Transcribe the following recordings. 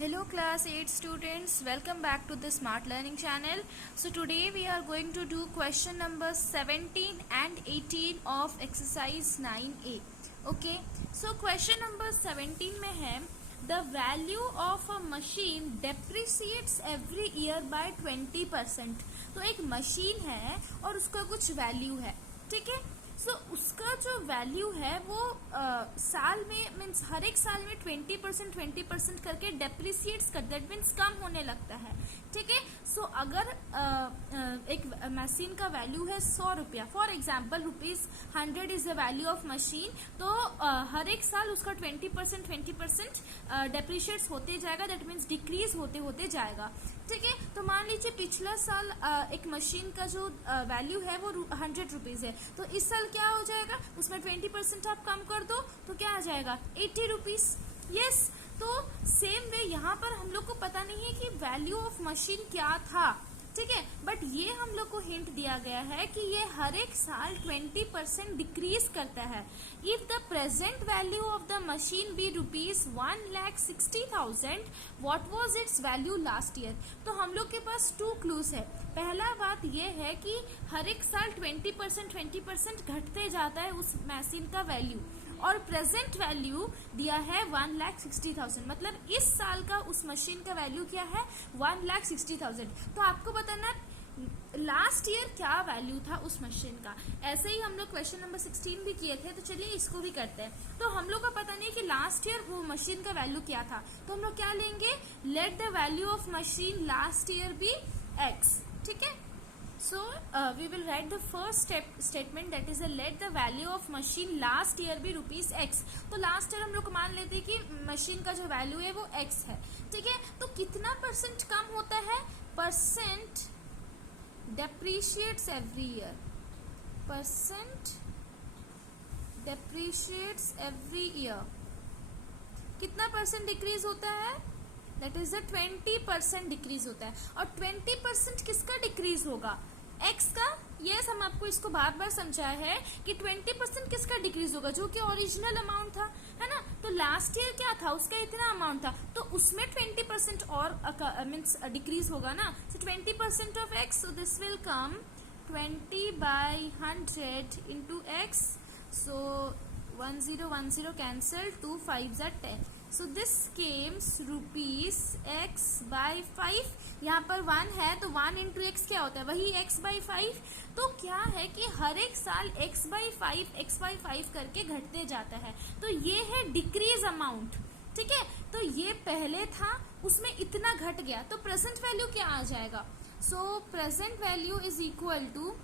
Hello class 8 students, welcome back to the Smart Learning channel. So today we are going to do question number 17 and 18 of exercise 9A. Okay, so question number 17 में है the value of a machine depreciates every year by 20%. तो एक machine है और उसका कुछ value है, ठीक है. सो उसका जो वैल्यू है वो साल में मीन्स हर एक साल में 20% करके डेप्रिसिएट्स कर, दैट मीन्स कम होने लगता है, ठीक है. सो अगर एक मशीन का वैल्यू है 100 रुपया, for example ₹100 is the value of machine, तो हर एक साल उसका 20% डेप्रिशिएट्स होते जाएगा, दैट मीन्स डिक्रीज होते होते जाएगा, ठीक है. तो मान लीजिए पिछला साल एक मशीन का जो वैल्यू है वो 100 रुपीज है, तो इस साल क्या हो जाएगा, उसमें 20% आप कम कर दो तो क्या आ जाएगा 80 रुपीज. यस, तो सेम वे यहाँ पर हम लोग को पता नहीं है कि वैल्यू ऑफ मशीन क्या था, ठीक है, बट ये हम लोग को हिंट दिया गया है कि ये हर एक साल 20% डिक्रीज करता है. If the present value of the machine be ₹1,60,000, what was its value last year. तो हम लोग के पास 2 क्लूज है. पहला बात ये है कि हर एक साल 20% घटते जाता है उस मशीन का वैल्यू, और प्रेजेंट वैल्यू दिया है 1,60,000, मतलब इस साल का उस मशीन का वैल्यू क्या है 1,60,000. तो आपको बताना लास्ट ईयर क्या वैल्यू था उस मशीन का. ऐसे ही हम लोग क्वेश्चन नंबर 16 भी किए थे, तो चलिए इसको भी करते हैं. तो हम लोग को पता नहीं कि लास्ट ईयर वो मशीन का वैल्यू क्या था, तो हम लोग क्या लेंगे, let the value of machine last year be x, ठीक है. So we will write the first statement, that is let the value of machine last year be ₹x. तो लास्ट ईयर हम लोग मान लेते हैं कि मशीन का जो वैल्यू है वो x है, ठीक है. तो कितना परसेंट कम होता है, percent depreciates every year, percent depreciates every year. कितना परसेंट डिक्रीज होता है, दैट इज द 20% डिक्रीज होता है. और 20% किसका डिक्रीज होगा, x का. यस, हम आपको इसको बार बार समझाया है कि 20% किसका डिक्रीज होगा, जो कि ओरिजिनल अमाउंट था, है ना. तो लास्ट ईयर क्या था, उसका इतना अमाउंट था, तो उसमें 20% और मीन्स डिक्रीज होगा ना. सो 20% of x, so this will come 20/100 into x. So 1010 cancel, 2 5s are 10. So this comes ₹x/5. यहाँ पर 1 है तो 1 इंटू एक्स क्या होता है, वही x/5. तो क्या है कि हर एक साल x/5 करके घटते जाता है. तो ये है डिक्रीज अमाउंट, ठीक है. तो ये पहले था, उसमें इतना घट गया, तो प्रेजेंट वैल्यू क्या आ जाएगा. So present value is equal to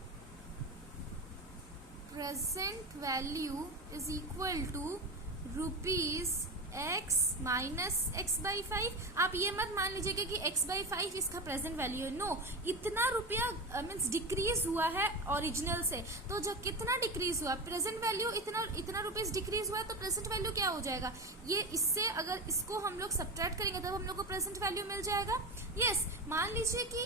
₹x minus x/5. आप ये मत मान लीजिएगा कि x/5 इसका प्रेजेंट वैल्यू है, नो. इतना रुपया मीन्स डिक्रीज हुआ है ओरिजिनल से, तो जब कितना डिक्रीज हुआ, प्रेजेंट वैल्यू इतना रुपीज डिक्रीज हुआ है, तो प्रेजेंट वैल्यू क्या हो जाएगा, ये इससे अगर इसको हम लोग सब्ट्रैक्ट करेंगे तब हम लोग को प्रेजेंट वैल्यू मिल जाएगा. यस, मान लीजिए कि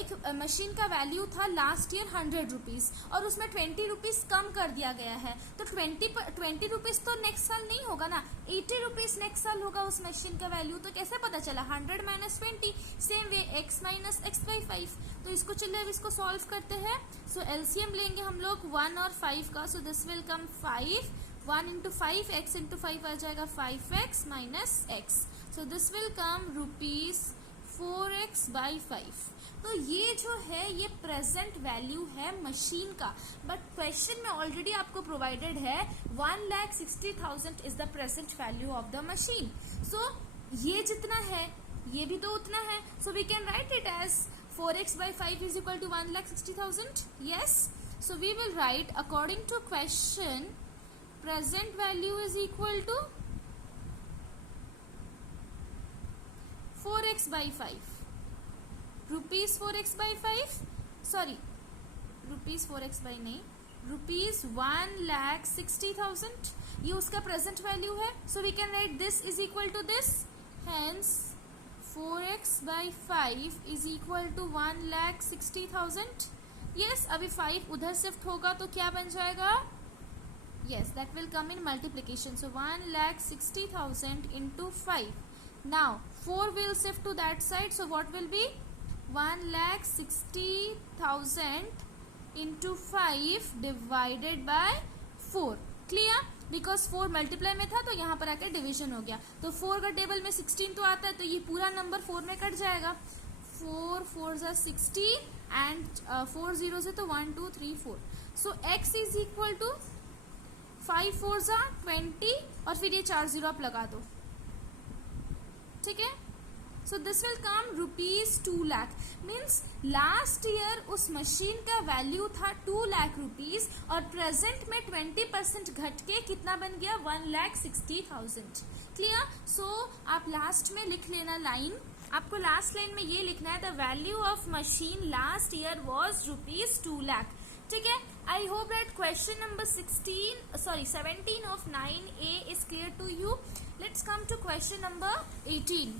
एक मशीन का वैल्यू था लास्ट ईयर 100 रुपीज और उसमें 20 रुपीज कम कर दिया गया है, तो 20 रुपीज तो नेक्स्ट साल नहीं होगा ना, 80 रुपीज नेक्स्ट साल होगा उस मशीन का वैल्यू. तो कैसे पता चला, 100 minus 20, same way x minus x/5. तो इसको चलिए अब इसको सॉल्व करते हैं. सो एलसीएम लेंगे हम लोग 1 और 5 का, so this will come 5. 1 into 5, x into 5 आ जाएगा 5x minus x. So this will come ₹4x/5. तो ये जो है ये प्रेजेंट वैल्यू है मशीन का, बट क्वेश्चन में ऑलरेडी आपको प्रोवाइडेड है 1,60,000 is the present value of the machine. So ये जितना है ये भी तो उतना है, so we can write it as 4x/5 is equal to 1,60,000. Yes, so we will write according to question present value is equal to 4x/5. ₹4x/5, sorry ₹4x/5 नहीं, ₹1,60,000 ये उसका प्रेजेंट वैल्यू है. So we can write this is equal to this, hence 4x/5 is equal to 1,60,000. Yes, अभी 5 उधर shift होगा तो क्या बन जाएगा, yes that will come in multiplication. So 1,60,000 into 5. Now 4 will shift to that side, so what will be 1,60,000 into 5 divided by 4. Clear? Because 4 multiply में था तो यहाँ पर आकर डिवीजन हो गया, तो 4 का टेबल में 16 तो आता है, तो ये पूरा नंबर 4 में कट जाएगा. 4 4 जा 60 एंड 4 0 से तो 1 2 3 4. So x is equal to 5 4 जा 20 और फिर ये 4 0 आप लगा दो. ठीक है. सो this will come ₹2 lakh. Means last year उस मशीन का वैल्यू था 2 लाख रुपीज और प्रेजेंट में 20% घट के कितना बन गया 1,60,000. क्लियर? सो आप लास्ट में लिख लेना लाइन. आपको लास्ट लाइन में ये लिखना है the value of machine last year was ₹2 lakh. ठीक है. I hope that question number 17 of 9A is clear to you. Let's come to question number 18.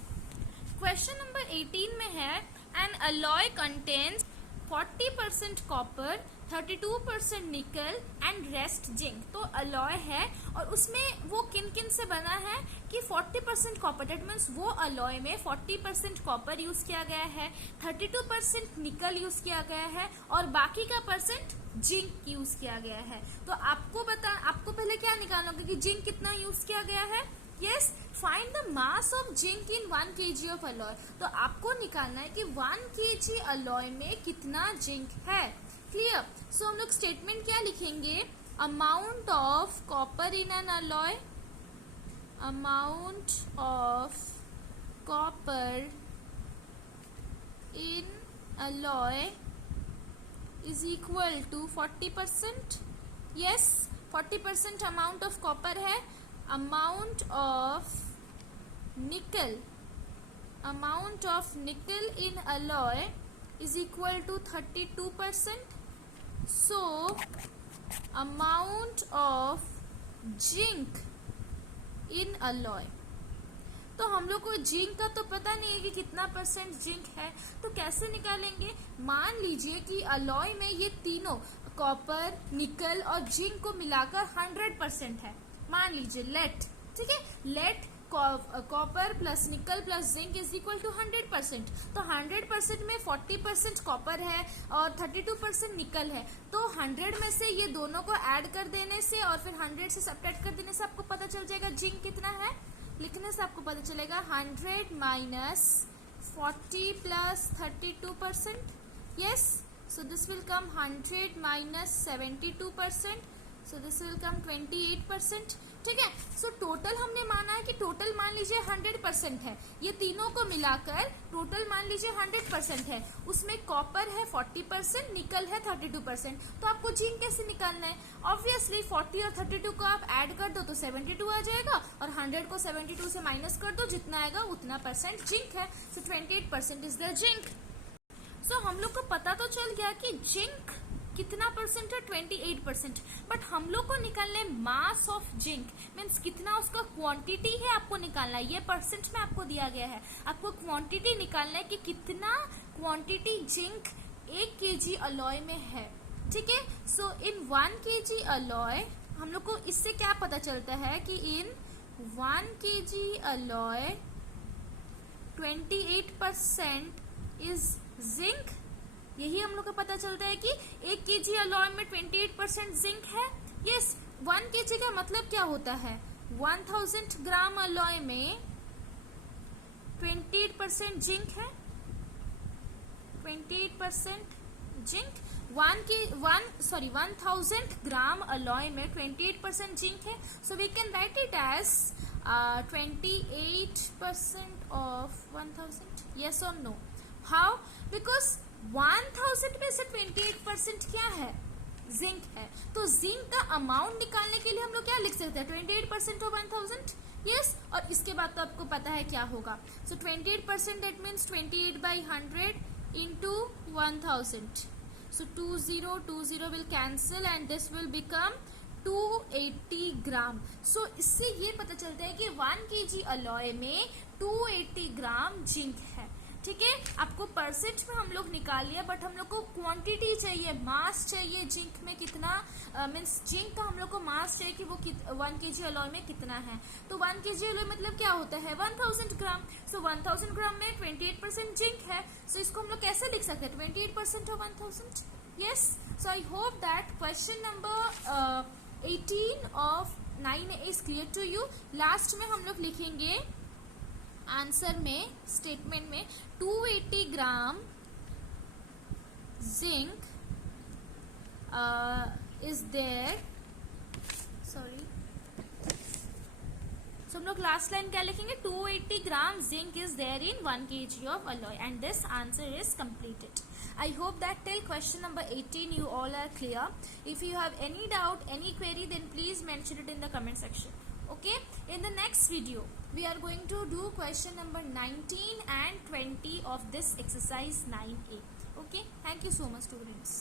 Question number 18 में है एन अलॉय कंटेन्स 40% कॉपर, 32% निकल and rest zinc. तो alloy है और उसमें वो किन किन से बना है कि 40% कॉपर, दैट मीन्स वो अलॉय में 40% कॉपर यूज किया गया है, 32% निकल यूज किया गया है और बाकी का परसेंट जिंक यूज किया गया है. तो आपको पहले क्या निकालना होगा कि जिंक कितना यूज किया गया है. Yes, find the mass of zinc in 1 kg of alloy. तो आपको निकालना है कि 1 kg alloy में कितना जिंक है. क्लियर? सो हम लोग स्टेटमेंट क्या लिखेंगे, amount of copper in an alloy, amount of copper in alloy is equal to 40%. Yes, 40% amount of copper है. amount of nickel in alloy is equal to 32%. so amount of zinc in alloy, तो हम लोग को zinc का तो पता नहीं है कि कितना परसेंट जिंक है, तो कैसे निकालेंगे. मान लीजिए कि अलॉय में ये तीनों कॉपर, निकल और जिंक को मिलाकर 100% है. मान लीजिए लेट, ठीक है, let copper plus nickel plus zinc is equal to 100%. तो 100% में 40% कॉपर है और 32% निकल है, तो 100 में से ये दोनों को ऐड कर देने से और फिर 100 से सब्ट्रैक्ट कर देने से आपको पता चल जाएगा जिंक कितना है. लिखने से आपको पता चलेगा 100 minus 40 plus 32%. Yes, so this will come 100 minus 72%. So this will कम 28%. ठीक है. सो टोटल हमने माना है कि टोटल मान लीजिए 100% है, ये तीनों को मिलाकर टोटल मान लीजिए 100% है. उसमें कॉपर है 40%, निकल है 32%. तो आपको जिंक कैसे निकालना है. ऑब्वियसली 40 और 32 को आप ऐड कर दो तो 72 आ जाएगा और 100 को 72 से माइनस कर दो, जितना आएगा उतना परसेंट जिंक है. सो 28% इज द जिंक. सो हम लोग को पता तो चल गया कि जिंक कितना परसेंट है, 28%. बट हम लोग को निकालना है मास ऑफ जिंक, मीन्स कितना उसका क्वांटिटी है आपको निकालना है. ये परसेंट में आपको दिया गया है, आपको क्वांटिटी निकालना है कि कितना क्वांटिटी जिंक 1 kg अलॉय में है. ठीक है. सो इन 1 kg अलॉय हम लोग को इससे क्या पता चलता है कि इन 1 kg अलॉय 28% इज जिंक. यही हम लोग को पता चलता है कि 1 kg अलॉय में 28% जिंक है. यस, 1 kg का मतलब क्या होता है, 1000 ग्राम अलॉय में 28% जिंक है. 28% जिंक 1000 ग्राम अलॉय में 28% जिंक है. So we can write it as 28% of 1000. Yes और नो. हाउ? बिकॉज 1000 में से 28% क्या है, जिंक है. तो जिंक का अमाउंट निकालने के लिए हम लोग क्या लिख सकते हैं, 28% ऑफ 1000. यस, और इसके बाद तो आपको पता है क्या होगा. सो 28% that means 28/100 into 1000. So 20 will cancel and this will become 280 ग्राम. सो इससे ये पता चलता है कि 1 kg अलॉय में 280 ग्राम जिंक है. ठीक है, आपको परसेंट में हम लोग निकाल लिया, बट हम लोग को क्वांटिटी चाहिए, मास चाहिए, जिंक में कितना मीन्स जिंक का हम लोग को मास चाहिए कि वो 1 kg अलॉय में कितना है। तो 1 kg अलॉय मतलब क्या होता है 1000 ग्राम। सो 1000 ग्राम में 28% जिंक है। सो इसको हम लोग कैसे लिख सकते हैं 28% of 1000। Yes, so I hope that question number 18 of 9 is clear to you. Last में हम लोग लिखेंगे आंसर में, स्टेटमेंट में 280 gram zinc is there, sorry, so हम लोग लास्ट लाइन क्या लिखेंगे 280 gram zinc is there in 1 kg of alloy and this answer is completed. I hope that till question number 18 you all are clear. If you have any doubt, any query, then please mention it in the comment section. Okay, in the next video we are going to do question number 19 and 20 of this exercise 9A. Okay, thank you so much students.